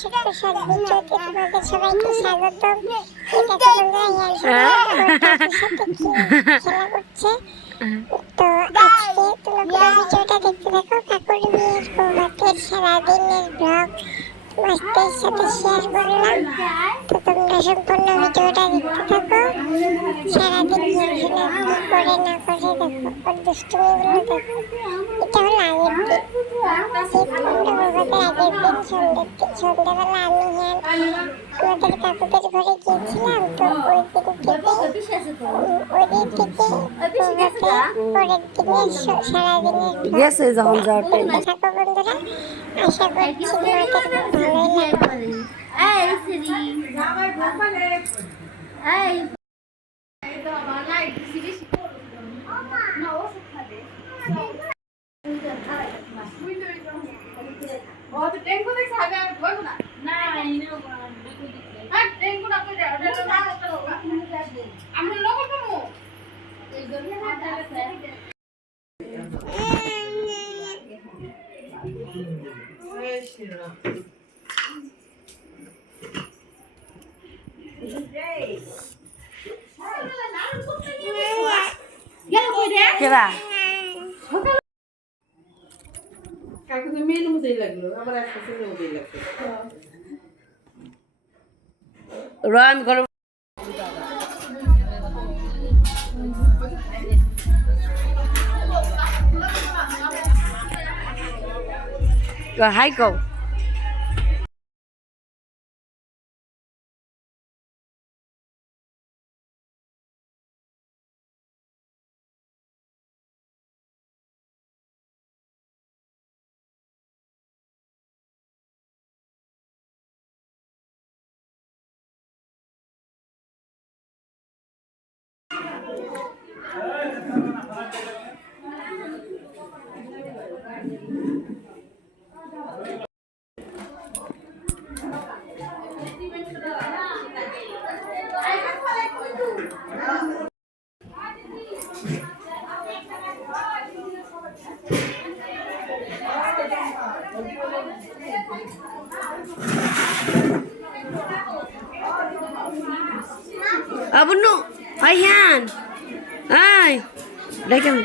ছোট্ট শর্ট ভিডিওতে তোমাদের সবাইকে স্বাগতম। এটা বন্ধুরা ইয়ার সাথে খেলা করছে। তো আজকে তোমরা ভিডিওটা দেখতে থাকো। কাকুর বিয়ের বৌভাতের সারাদিনের ব্লগ তোমাদের সাথে শেয়ার করলাম। তো তোমরা সম্পূর্ণ ভিডিওটা দেখতে থাকো। সারাদিন ইয়ারশোনা কি করে না করে দেখো, ওর দুষ্টুমিগুলো দেখো। এটা হলো আগের দিন, সন্ধ্যাবেলা আমি আমাদের কাকুদের ঘরে গিয়েছিলাম। তো ওই দিন থেকে পরের দিনের সারাদিনের থাকো বন্ধুরা। আশা করছি তোমাদের ভালোই লাগবে। রান করো হাই কও Abunu, ayan, ay, দেখেন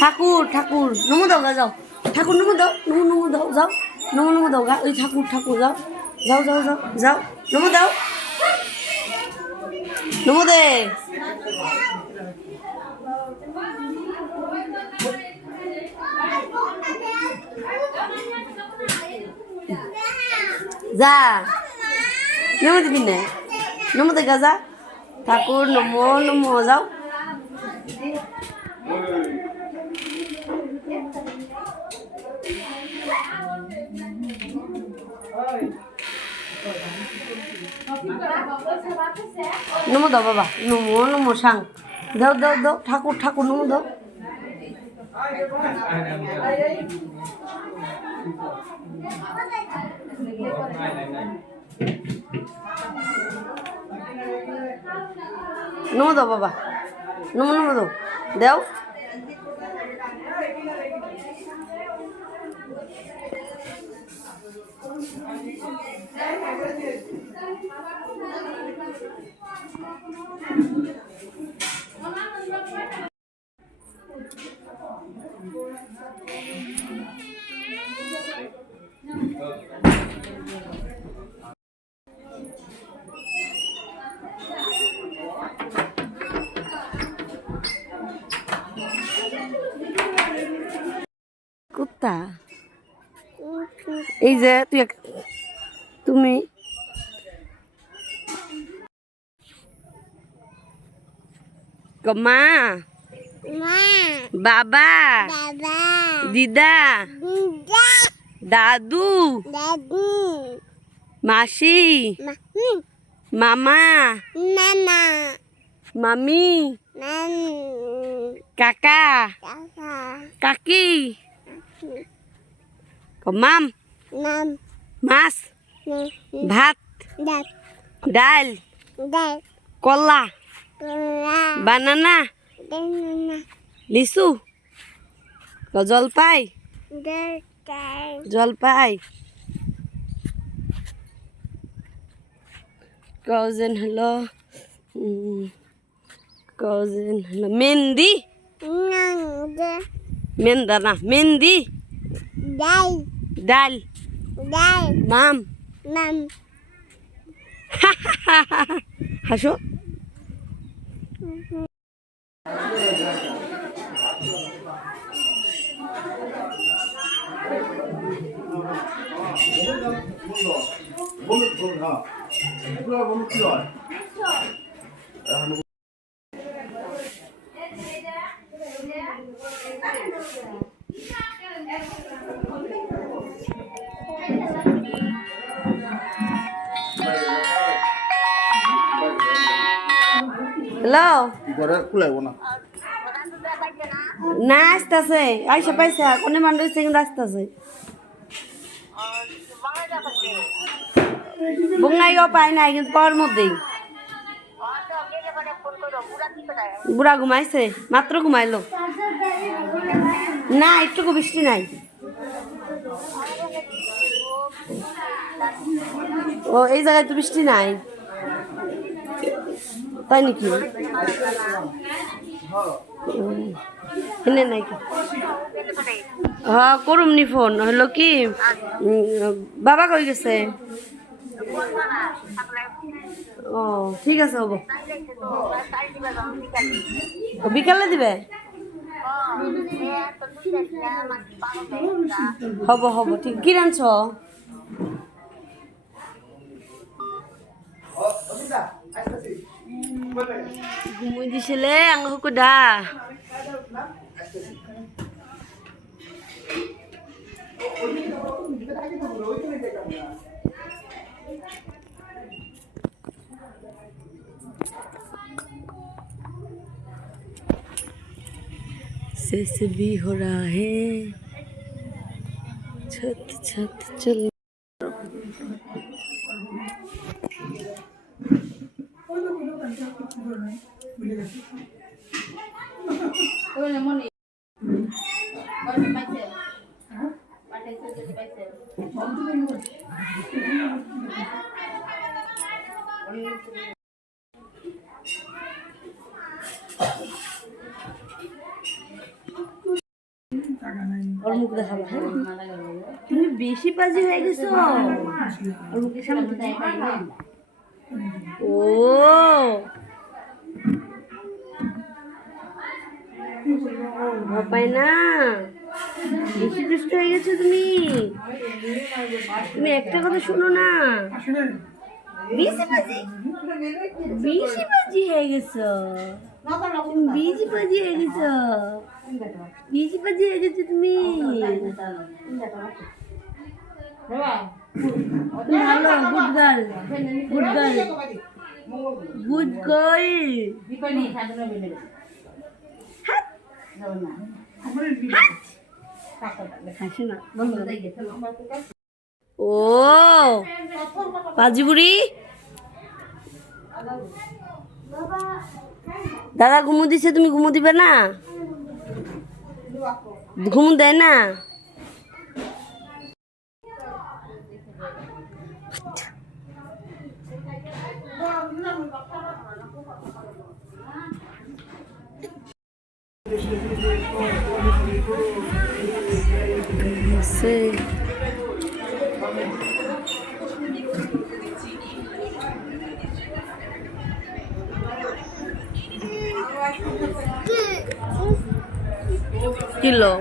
ঠাকুর ঠাকুর নমো দাও গা যাও, ঠাকুর নমো দাও, নমো দাও, যাও নমো দাও গা, ওই ঠাকুর ঠাকুর যাও যাও যাও যাও যাও নমো দাও, নমো দে যা নমো দিবি না, নমো দে গা যা, ঠাকুর নমো নমো যাও। নমো দাও বাবা, নমো নমো সাং দাও দাও দাও, ঠাকুর ঠাকুর নমো দাও। নমো দাও বাবা, নমো নমো দাও দাও। কুত্তা এই যে তুমি মা বাবা দিদা দাদু মাসি মামা মামি কাকা কাকি মাম মাছ ভাত ডাল কলা বানানা, লিচু, জলপাই, জলপাই, কজন হলো মেহেন্দি, মেন্দা না মেহেন্দি, ডাল, মাম, হাসো। হ্যালো, না আসতেছে আইসা পাইছে কোনে মানুষ কিন্তু আসতেছে বঙ্গাইও পাই নাই কিন্তু পাওয়ার মধ্যেই বুড়া ঘুমাইছে মাত্র ঘুমাইলো না একটুকু বৃষ্টি নাই ও এই জায়গায় তো বৃষ্টি নাই তাই নাকি নাই হ্যাঁ করুম নি ফোন হলো কি বাবা কই গেছে ও ঠিক আছে হবো বিকালে দিবে হব হব ঠিক কি রাঁধছ ঘুমুই দিছিলে আঙুর কুদা शेष भी हो रहा है छत छत चल और मुख देखाबो তুমি বেশি বাজি হয়ে গেছো আর মুখের সামনে ও বাপাই না বেশি দুষ্ট হয়ে গেছো তুমি তুমি একটা কথা শোনো না বেশি বাজি হয়ে গেছো বেশি বাজি হয়ে গেছো বেশি বাজি হয়ে গেছো তুমি ভালো good girl good girl good girl ও বাজি বুড়ি দাদা ঘুমো দিছে তুমি ঘুমো দিবে না ঘুম দেয় না কিলো